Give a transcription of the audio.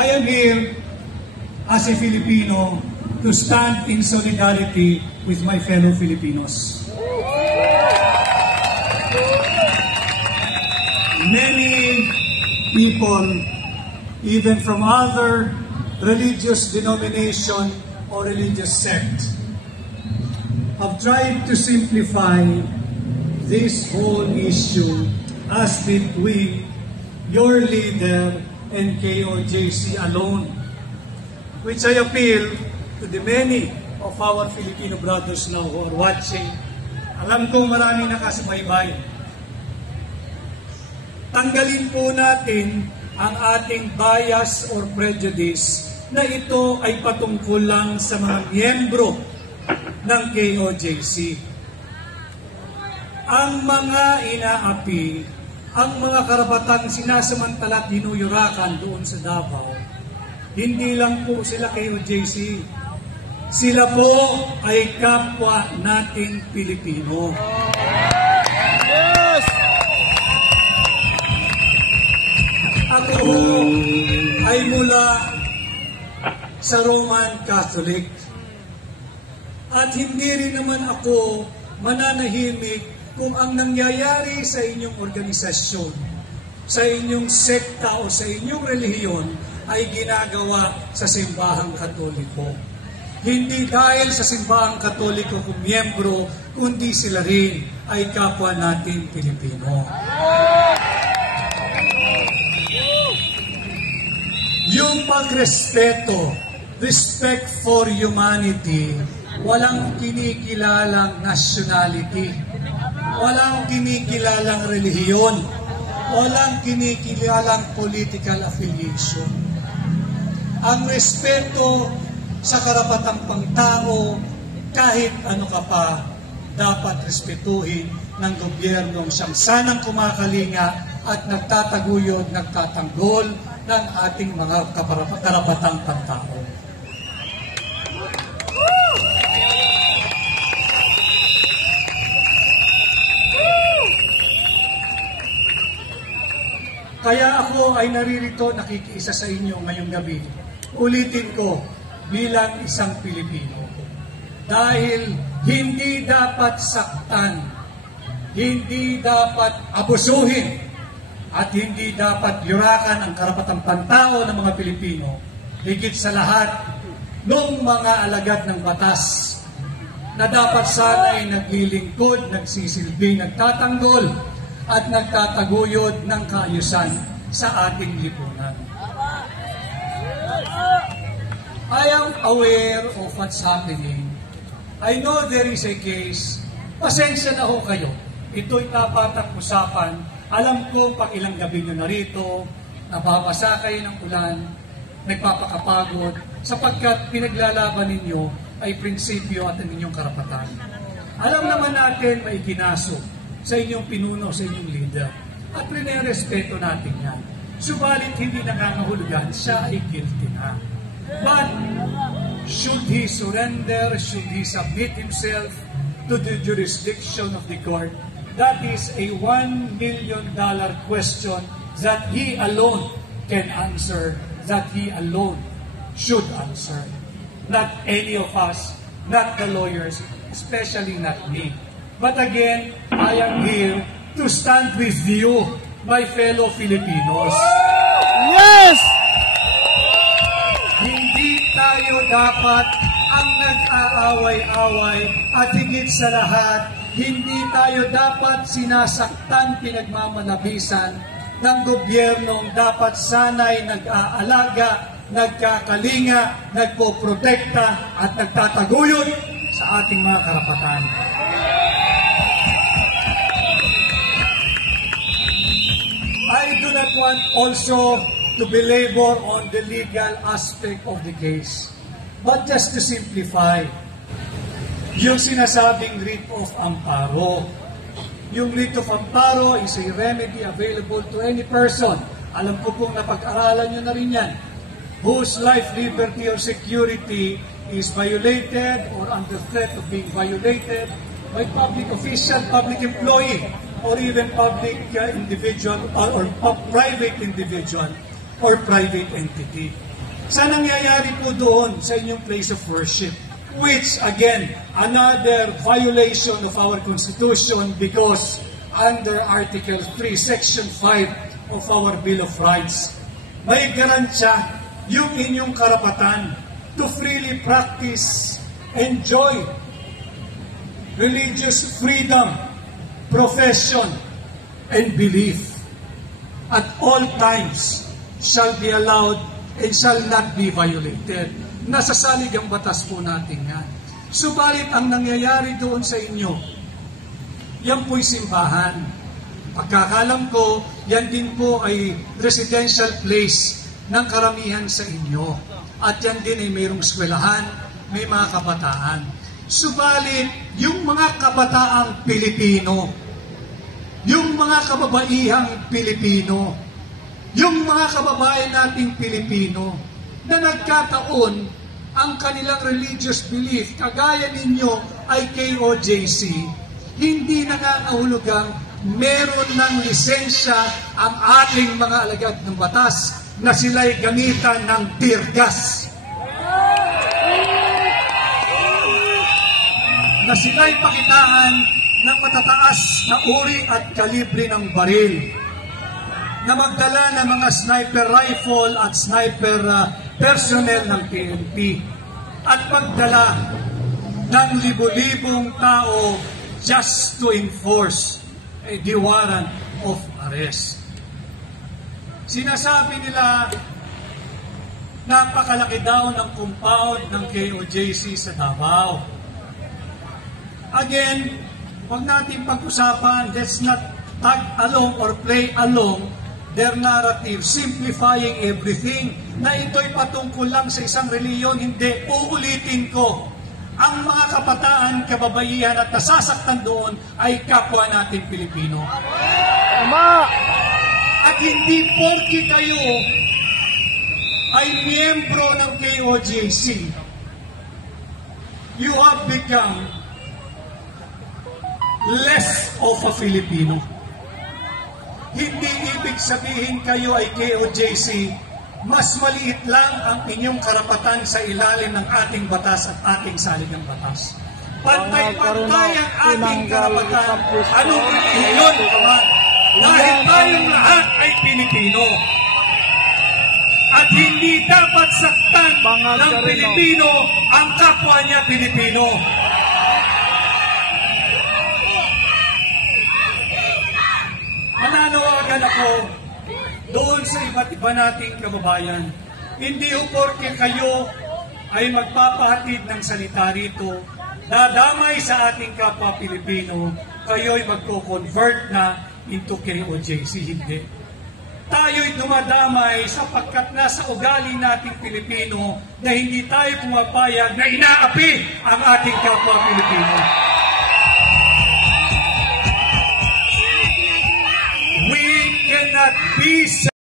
I am here as a Filipino to stand in solidarity with my fellow Filipinos. Many people, even from other religious denomination or religious sect, have tried to simplify this whole issue as between your leader and KOJC alone, which I appeal to the many of our Filipino brothers now who are watching. Alam ko marami nakasubaybay. Tanggalin po natin ang ating bias or prejudice na ito ay patungkol lang sa mga miyembro ng KOJC. Ang mga inaapi, ang mga karapatang sinasamantala at hinuyurakan doon sa Davao, hindi lang po sila KOJC. Sila po ay kapwa nating Pilipino. Yes! Ako ay mula sa Roman Catholic. At hindi rin naman ako mananahimik kung ang nangyayari sa inyong organisasyon, sa inyong sekta o sa inyong relihiyon ay ginagawa sa simbahang Katoliko. Hindi dahil sa simbahang Katoliko kung miyembro, kundi sila rin ay kapwa natin Pilipino. Yung pagrespeto, respect for humanity, walang kinikilalang nationality, walang kinikilalang relihiyon, walang kinikilalang political affiliation. Ang respeto sa karapatang pangtao, kahit ano ka pa, dapat respetuhin ng gobyernong siyang sanang kumakalinga at nagtataguyod, nagtatanggol ng ating mga karapatang pangtao. Kaya ako ay naririto nakikiisa sa inyo ngayong gabi. Ulitin ko, bilang isang Pilipino. Dahil hindi dapat saktan, hindi dapat abusuhin, at hindi dapat yurakan ang karapatang pantao ng mga Pilipino, higit sa lahat ng mga alagad ng batas na dapat sana'y naglilingkod, nagsisilbi, nagtatanggol, at nagtataguyod ng kaayusan sa ating lipunan. I am aware of what's happening. I know there is a case. Pasensya na ho kayo. Ito'y tapatang usapan. Alam ko pag ilang gabi nyo narito, nababasa kayo ng ulan, nagpapakapagod, sapagkat pinaglalaban ninyo ay prinsipyo at ang inyong karapatan. Alam naman natin may ikinaso sa inyong pinuno, sa inyong leader. At respeto natin yan. Subalit hindi nakangahulugan, siya ay guilty na. But should he surrender, should he submit himself to the jurisdiction of the court? That is a $1 million question that he alone can answer, that he alone should answer. Not any of us, not the lawyers, especially not me. But again, I am here to stand with you, my fellow Filipinos. Yes! Hindi tayo dapat ang nag-aaway-away at higit sa lahat, hindi tayo dapat sinasaktan, pinagmamalabisan ng gobyernong dapat sana'y nag-aalaga, nagkakalinga, nagpoprotekta at nagtataguyod sa ating mga karapatan. I do not want also to belabor on the legal aspect of the case. But just to simplify, yung sinasabing writ of amparo. Yung writ of amparo is a remedy available to any person. Alam ko kung napag-aralan nyo na rin yan. Whose life, liberty, or security is violated or under threat of being violated by public official, public employee, or even public individual or private individual or private entity. sa nangyayari po doon sa inyong place of worship, which again, another violation of our Constitution because under Article 3, Section 5 of our Bill of Rights, may garansya yung inyong karapatan to freely practice, enjoy religious freedom, profession, and belief. At all times shall be allowed and shall not be violated. Nasasalig ang batas po natin yan. Subalit ang nangyayari doon sa inyo, yan po'y simbahan. Pagkakalam ko, yan din po ay residential place ng karamihan sa inyo. At yan din ay mayroong eskwelahan, may mga kabataan. Subalit, yung mga kabataang Pilipino, yung mga kababaihang Pilipino, yung mga kababayan nating Pilipino, na nagkataon ang kanilang religious belief, kagaya ninyo ay KOJC, hindi nangangahulugang meron ng lisensya ang ating mga alagad ng batas na sila'y gamitan ng tear gas. Na sila'y pakitaan ng matataas na uri at kalibre ng baril. Na magdala ng mga sniper rifle at sniper personnel ng PNP. At magdala ng libo-libong tao just to enforce the warrant of arrest. Sinasabi nila, napakalaki daw ng compound ng KOJC sa Davao. Again, huwag natin pag-usapan, let's not tag along or play along their narrative, simplifying everything, na ito'y patungkol lang sa isang reliyon. Hindi, uulitin ko, ang mga kabataan, kababaihan at nasasaktan doon ay kapwa natin Pilipino. At hindi porki kayo ay miyembro ng KOJC, you have become less of a Filipino. Hindi ibig sabihin kayo ay KOJC, mas maliit lang ang inyong karapatan sa ilalim ng ating batas at ating saligang batas. Pantay-pantay ang ating karapatan, anong reliyon ka man, dahil tayong lahat ay Pilipino. At hindi dapat saktan ng Pilipino ang kapwa niya Pilipino. Mananawagan ako doon sa iba't iba nating kababayan. Hindi ho porke kayo ay magpapahatid ng salita rito, dadamay sa ating kapwa Pilipino, kayo ay magko-convert na into KOJC. Hindi. Tayo'y dumadamay sapagkat nasa ugali nating Pilipino na hindi tayo pumapayag na inaapi ang ating kapwa Pilipino. We cannot be